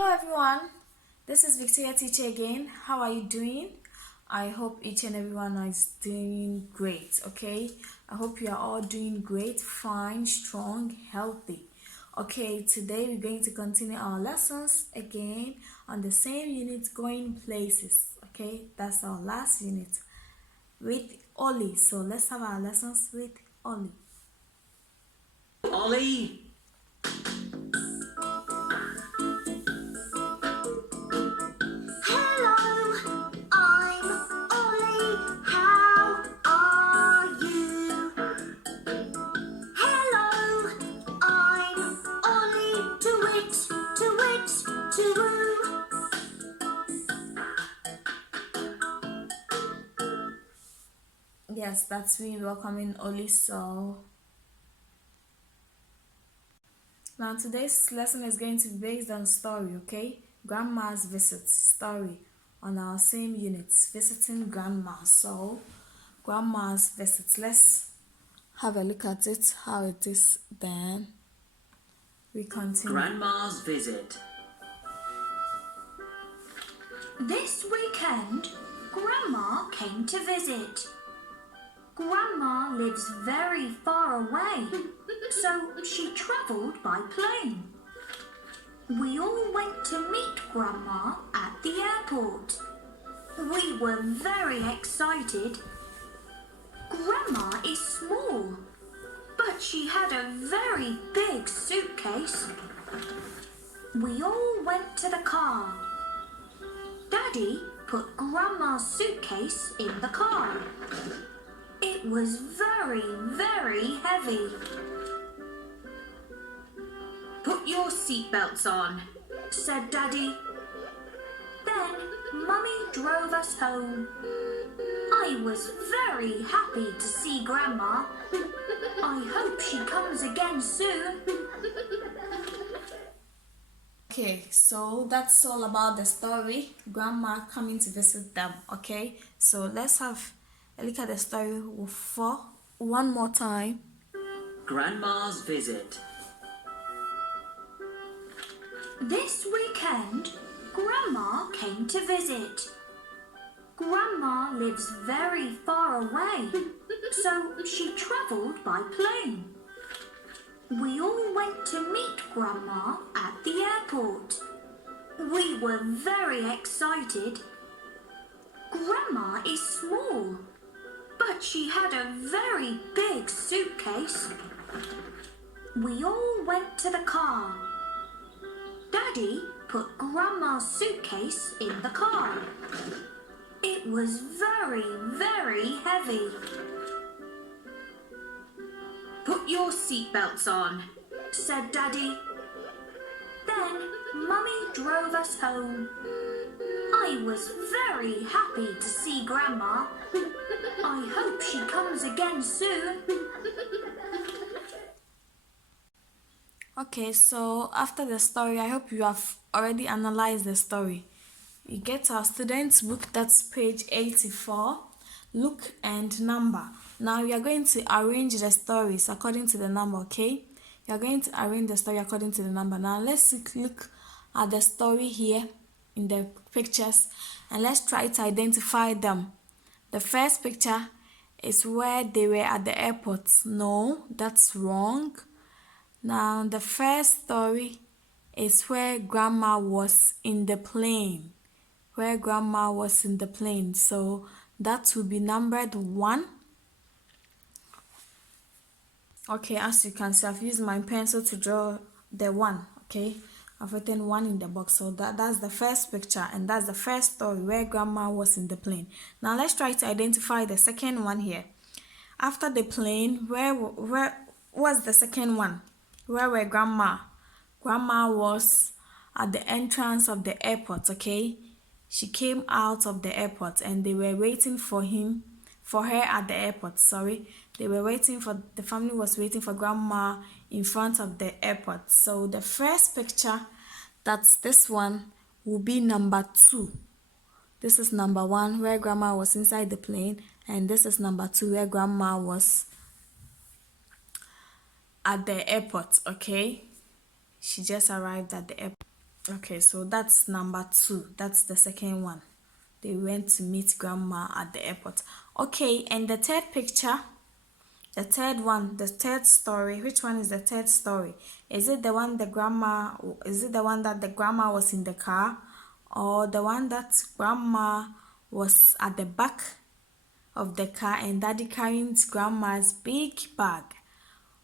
Hello everyone, this is Victoria teacher again. How are you doing? I hope each and everyone is doing great, okay? I hope you are all doing great, fine, strong, healthy. Okay, today we're going to continue our lessons again on the same unit, going places, okay? That's our last unit with Ollie. So let's have our lessons with Ollie. Ollie! Yes, that's me welcoming Oli. So now today's lesson is going to be based on story, okay? Grandma's visits story on our same units, visiting grandma. So grandma's visits, let's have a look at it, how it is, then we continue. Grandma's visit. This weekend, Grandma came to visit. Grandma lives very far away, so she travelled by plane. We all went to meet Grandma at the airport. We were very excited. Grandma is small, but she had a very big suitcase. We all went to the car. Daddy put Grandma's suitcase in the car. It was very, very heavy. Put your seatbelts on, said Daddy. Then Mummy drove us home. I was very happy to see Grandma. I hope she comes again soon. Okay, so that's all about the story. Grandma coming to visit them, okay? So let's have a look at the story for one more time. Grandma's visit. This weekend, Grandma came to visit. Grandma lives very far away, so she travelled by plane. We all went to meet Grandma at the airport. We were very excited. Grandma is small, but she had a very big suitcase. We all went to the car. Daddy put Grandma's suitcase in the car. It was very, very heavy. Put your seatbelts on, said Daddy. Then Mummy drove us home. I was very happy to see Grandma. I hope she comes again soon. Okay, so after the story, I hope you have already analyzed the story. You get our student's book, that's page 84, look and number. Now you are going to arrange the stories according to the number, okay? You are going to arrange the story according to the number. Now let's look at the story here in the pictures and let's try to identify them. The first picture is where they were at the airport. No, that's wrong. Now the first story is where Grandma was in the plane. Where Grandma was in the plane. So that will be numbered 1. Okay, as you can see, I've used my pencil to draw the 1. Okay, I've written 1 in the box. So that's the first picture and that's the first story where Grandma was in the plane. Now let's try to identify the second one here. After the plane, where was the second one? Where were Grandma? Grandma was at the entrance of the airport, okay? She came out of the airport and they were waiting for her at the airport, the family was waiting for Grandma in front of the airport. So the first picture, that's this one, will be number 2. This is number 1, where Grandma was inside the plane, and this is number 2, where Grandma was at the airport, okay? She just arrived at the airport. Okay, so that's number 2. That's the second one. They went to meet grandma at the airport. Okay, and the third picture, the third one, the third story. Which one is the third story? Is it the one that the grandma was in the car, or the one that grandma was at the back of the car and daddy carrying grandma's big bag?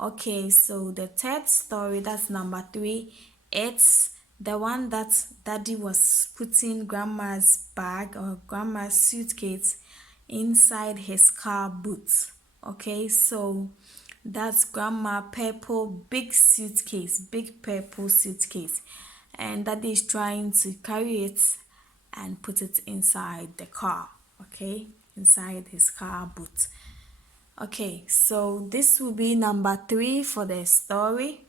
Okay, so the third story, that's number 3. It's the one that daddy was putting grandma's bag or grandma's suitcase inside his car boot. Okay, so that's grandma purple big purple suitcase, and daddy is trying to carry it and put it inside the car. Okay, inside his car boot. Okay, so this will be number 3 for the story.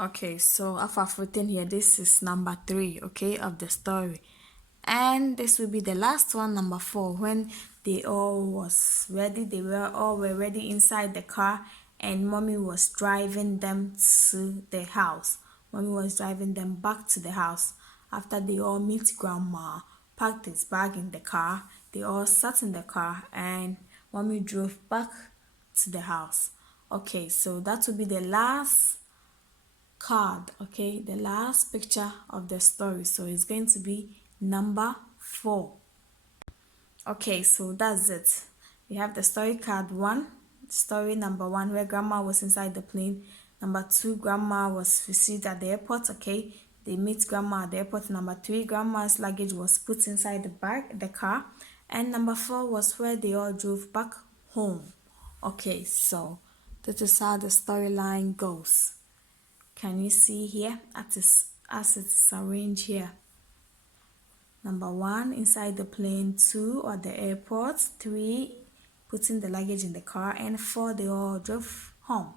Okay, so I've written here, this is number 3, okay, of the story. And this will be the last one, number 4, when they all was ready. They were ready inside the car, and mommy was driving them to the house. Mommy was driving them back to the house. After they all meet grandma, packed his bag in the car, they all sat in the car, and mommy drove back to the house. Okay, so that will be the last card, okay, the last picture of the story. So it's going to be number 4. Okay, so that's it. We have the story card 1, story number 1, where grandma was inside the plane. Number 2, grandma was received at the airport. Okay, they meet grandma at the airport. Number 3, grandma's luggage was put inside the car. And number 4 was where they all drove back home. Okay, so this is how the storyline goes. Can you see here as it is arranged here? Number 1, inside the plane. 2, at the airport. 3, putting the luggage in the car. And 4, they all drove home.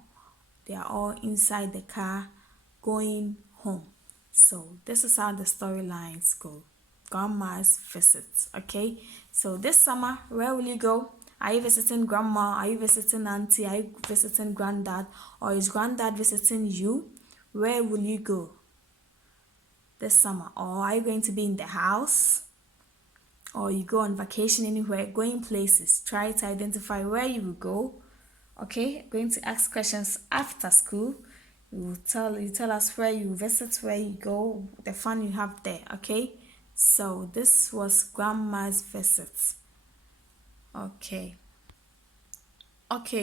They are all inside the car going home. So this is how the storylines go. Grandma's visits. Okay, so this summer, where will you go? Are you visiting grandma? Are you visiting auntie? Are you visiting granddad? Or is granddad visiting you? Where will you go this summer? Or are you going to be in the house? Or you go on vacation anywhere, going places? Try to identify where you will go. Okay, going to ask questions after school. You tell us where you visit, where you go, the fun you have there. Okay, so this was grandma's visits. Okay,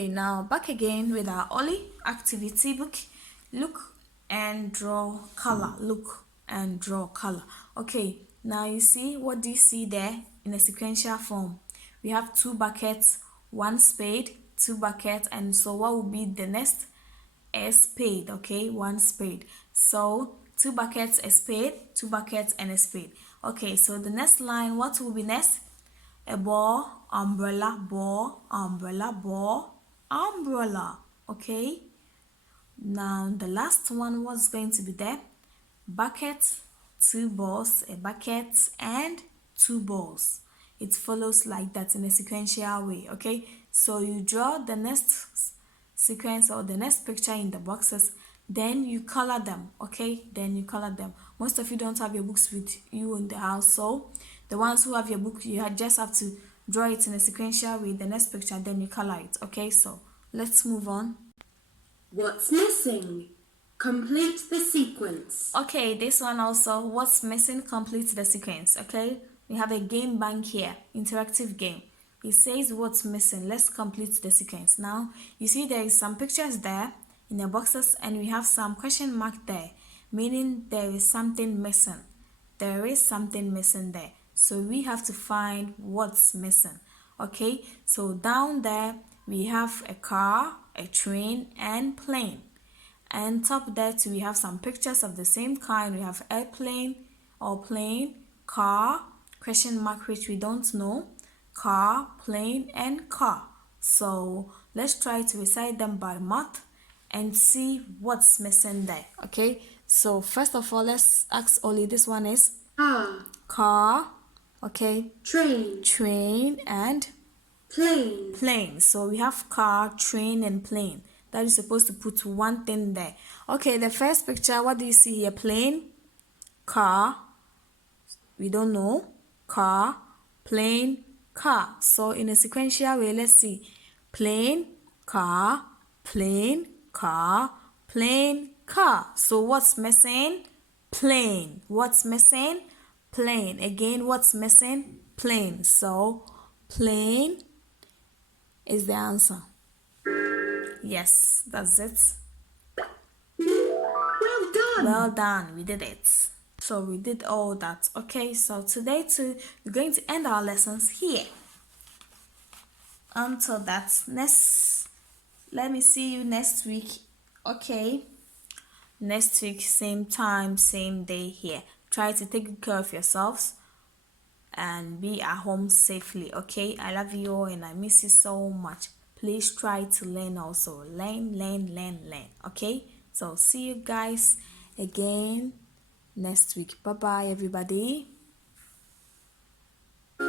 now back again with our Oli activity book. Look and draw color. Look and draw color. Okay, now you see, what do you see there in a sequential form? We have 2 buckets, 1 spade, 2 buckets, and so what will be the next? A spade. Okay, 1 spade. So 2 buckets, a spade, 2 buckets, and a spade. Okay, so the next line, what will be next? A ball, umbrella, ball, umbrella, ball, umbrella. Okay, now the last one, what's going to be there? Bucket, 2 balls, a bucket, and 2 balls. It follows like that in a sequential way. Okay, so you draw the next sequence or the next picture in the boxes, then you color them. Okay, then you color them. Most of you don't have your books with you in the house, so the ones who have your book, you just have to draw it in a sequential way, the next picture, then you color it. Okay, so let's move on. What's missing? Complete the sequence. Okay, this one also, what's missing? Complete the sequence. Okay, we have a game bank here, interactive game. It says what's missing. Let's complete the sequence. Now you see there is some pictures there in the boxes, and we have some question mark there, meaning there is something missing. There is something missing there, so we have to find what's missing. Okay, so down there we have a car, a train, and plane. And top there too, we have some pictures of the same kind. We have airplane or plane, car, question mark which we don't know, car, plane, and car. So let's try to recite them by mouth and see what's missing there. Okay, so first of all, let's ask Oli. This one is car. Okay, train, and plane. So we have car, train, and plane. That is supposed to put one thing there. Okay, the first picture, what do you see here? Plane, car. We don't know. Car, plane, car. So in a sequential way, let's see. Plane, car, plane, car, plane, car. So what's missing? Plane. What's missing? Plane. Again, what's missing? Plane. So plane is the answer. Yes, that's it. Well done. Well done, we did it. So we did all that. Okay, so today too, we're going to end our lessons here. Until that, let me see you next week. Okay, next week, same time, same day here. Try to take good care of yourselves and be at home safely. Okay, I love you all and I miss you so much. Please try to learn also. Learn. Okay, so see you guys again next week. Bye bye, everybody. Bye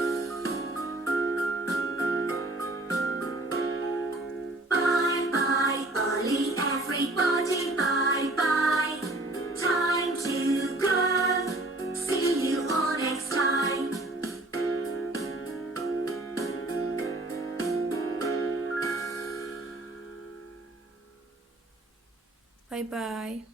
bye, Ollie, everybody, bye bye. Time to go. See you all next time. Bye bye.